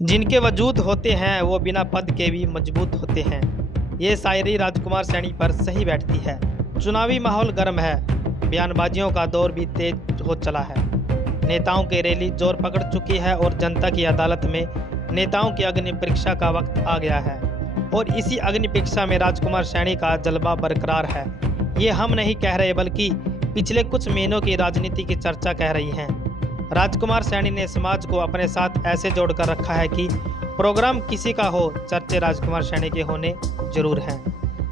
जिनके वजूद होते हैं वो बिना पद के भी मजबूत होते हैं। ये शायरी राजकुमार सैनी पर सही बैठती है। चुनावी माहौल गर्म है, बयानबाजियों का दौर भी तेज हो चला है। नेताओं की रैली जोर पकड़ चुकी है और जनता की अदालत में नेताओं की अग्नि परीक्षा का वक्त आ गया है। और इसी अग्नि परीक्षा में राजकुमार सैनी का जलवा बरकरार है। ये हम नहीं कह रहे बल्कि पिछले कुछ महीनों की राजनीति की चर्चा कह रही है। राजकुमार सैनी ने समाज को अपने साथ ऐसे जोड़कर रखा है कि प्रोग्राम किसी का हो, चर्चे राजकुमार सैनी के होने जरूर हैं।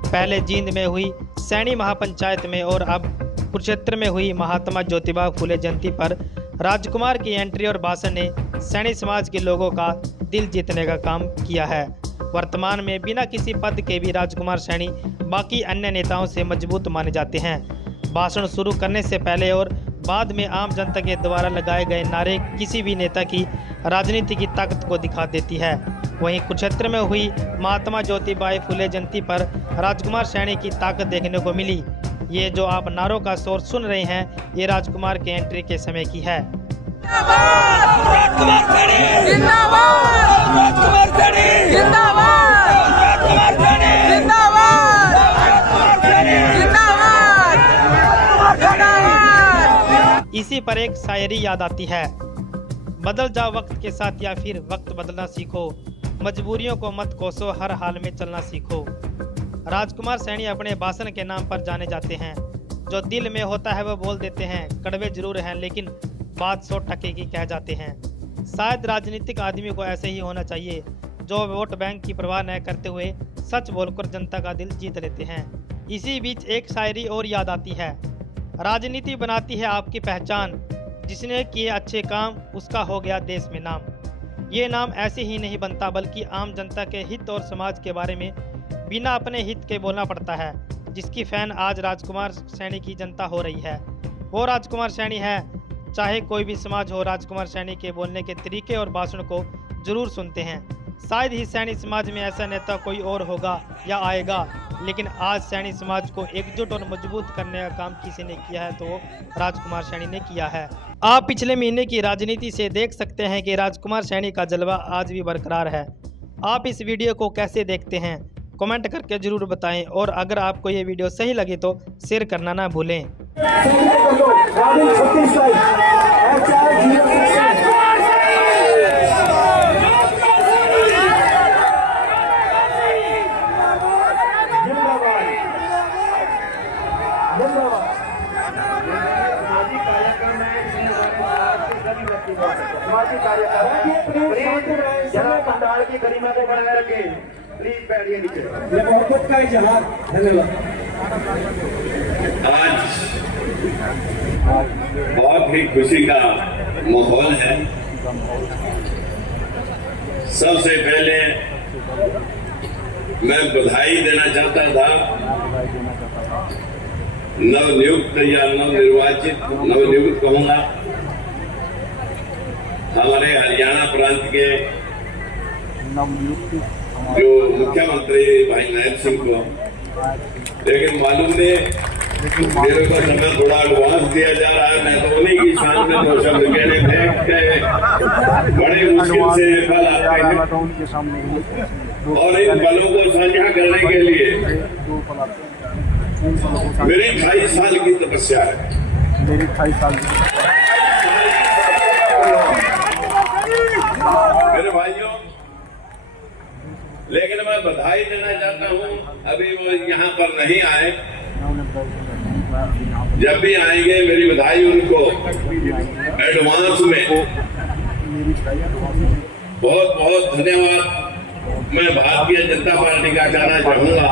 पहले जींद में हुई सैनी महापंचायत में और अब कुरुक्षेत्र में हुई महात्मा ज्योतिबा फुले जयंती पर राजकुमार की एंट्री और भाषण ने सैनी समाज के लोगों का दिल जीतने का काम किया है। वर्तमान में बिना किसी पद के भी राजकुमार सैनी बाकी अन्य नेताओं से मजबूत माने जाते हैं। भाषण शुरू करने से पहले और बाद में आम जनता के द्वारा लगाए गए नारे किसी भी नेता की राजनीति की ताकत को दिखा देती है। वहीं कुरुक्षेत्र में हुई महात्मा ज्योतिबा फुले जयंती पर राजकुमार सैनी की ताकत देखने को मिली। ये जो आप नारों का शोर सुन रहे हैं, ये राजकुमार के एंट्री के समय की है। इसी पर एक शायरी याद आती है, बदल जाओ वक्त के साथ या फिर वक्त बदलना सीखो, मजबूरियों को मत कोसो, हर हाल में चलना सीखो। राजकुमार सैनी अपने भाषण के नाम पर जाने जाते हैं। जो दिल में होता है वो बोल देते हैं। कड़वे जरूर हैं लेकिन बात 100% की कह जाते हैं। शायद राजनीतिक आदमी को ऐसे ही होना चाहिए, जो वोट बैंक की परवाह न करते हुए सच बोलकर जनता का दिल जीत लेते हैं। इसी बीच एक शायरी और याद आती है, राजनीति बनाती है आपकी पहचान, जिसने किए अच्छे काम उसका हो गया देश में नाम। ये नाम ऐसे ही नहीं बनता बल्कि आम जनता के हित और समाज के बारे में बिना अपने हित के बोलना पड़ता है। जिसकी फैन आज राजकुमार सैनी की जनता हो रही है, वो राजकुमार सैनी है। चाहे कोई भी समाज हो, राजकुमार सैनी के बोलने के तरीके और भाषण को जरूर सुनते हैं। शायद ही सैनी समाज में ऐसा नेता कोई और होगा या आएगा, लेकिन आज सैनी समाज को एकजुट और मजबूत करने का काम किसी ने किया है तो वो राजकुमार सैनी ने किया है। आप पिछले महीने की राजनीति से देख सकते हैं कि राजकुमार सैनी का जलवा आज भी बरकरार है। आप इस वीडियो को कैसे देखते हैं, कमेंट करके जरूर बताएं और अगर आपको ये वीडियो सही लगी तो शेयर करना ना भूलें। आज बहुत ही खुशी का माहौल है। सबसे पहले मैं बधाई देना चाहता था नवनियुक्त या नवनियुक्त कहूंगा हमारे हरियाणा प्रांत के जो मुख्यमंत्री भाई नायब सिंह को। लेकिन मालूम नहीं, मेरे को समय थोड़ा एडवांस दिया जा रहा है। मैं तो उन्हीं की शान में 2 शब्द कहने थे। बड़े मुश्किल से फल आते हैं और इन फलों को साझा करने के लिए मेरी 28 साल की तपस्या है। मेरी 28 साल मेरे भाइयों, लेकिन मैं बधाई देना चाहता हूं, अभी वो यहाँ पर नहीं आए। जब भी आएंगे मेरी बधाई उनको एडवांस में बहुत बहुत धन्यवाद मैं भारतीय जनता पार्टी का कहना चाहूंगा।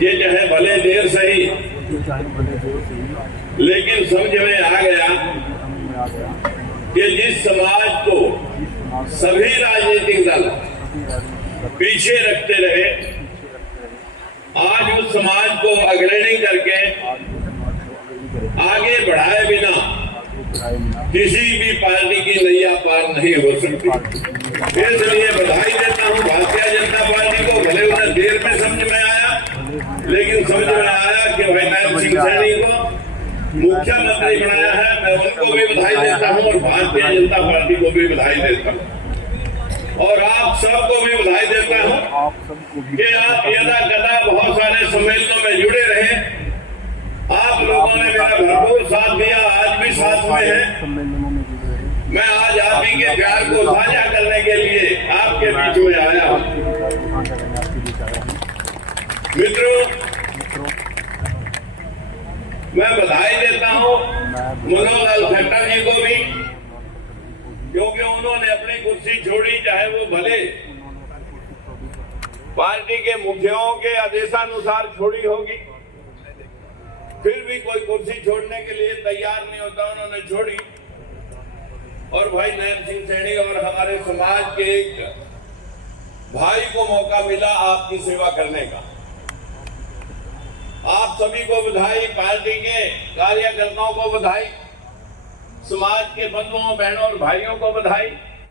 ये जो है भले देर सही, लेकिन समझ में आ गया कि जिस समाज को सभी राजनीतिक दल पीछे रखते रहे, आज उस समाज को अग्रणी करके आगे बढ़ाए बिना किसी भी पार्टी की नैया पार नहीं हो सकती। इसलिए बधाई देता हूं भारतीय जनता पार्टी को। भले उन्हें देर में समझ में आया, लेकिन समझ में आया कि भाई नायब सिंह सैनी को मुख्यमंत्री बनाया है, मैं उनको भी बधाई देता हूँ और भारतीय जनता पार्टी को भी बधाई देता हूँ और आप सबको भी बधाई देता हूँ कि आप यदा कदा बहुत सारे सम्मेलनों में जुड़े रहे। आप लोगों ने मेरा भरपूर साथ दिया, आज भी साथ में है। मैं आज आप ही के प्यार को साझा करने के लिए आपके बीच में आया हूँ। मित्रों, मैं बधाई देता हूँ मनोहर खट्टर जी को भी, क्योंकि उन्होंने अपनी कुर्सी छोड़ी, चाहे वो भले पार्टी के मुखियाओं के आदेशानुसार छोड़ी होगी, फिर भी कोई कुर्सी छोड़ने के लिए तैयार नहीं होता, उन्होंने छोड़ी। और भाई नैब सिंह सैनी और हमारे समाज के एक भाई को मौका मिला आपकी सेवा करने का। आप सभी को बधाई, पार्टी के कार्यकर्ताओं को बधाई, समाज के बंधुओं बहनों और भाइयों को बधाई।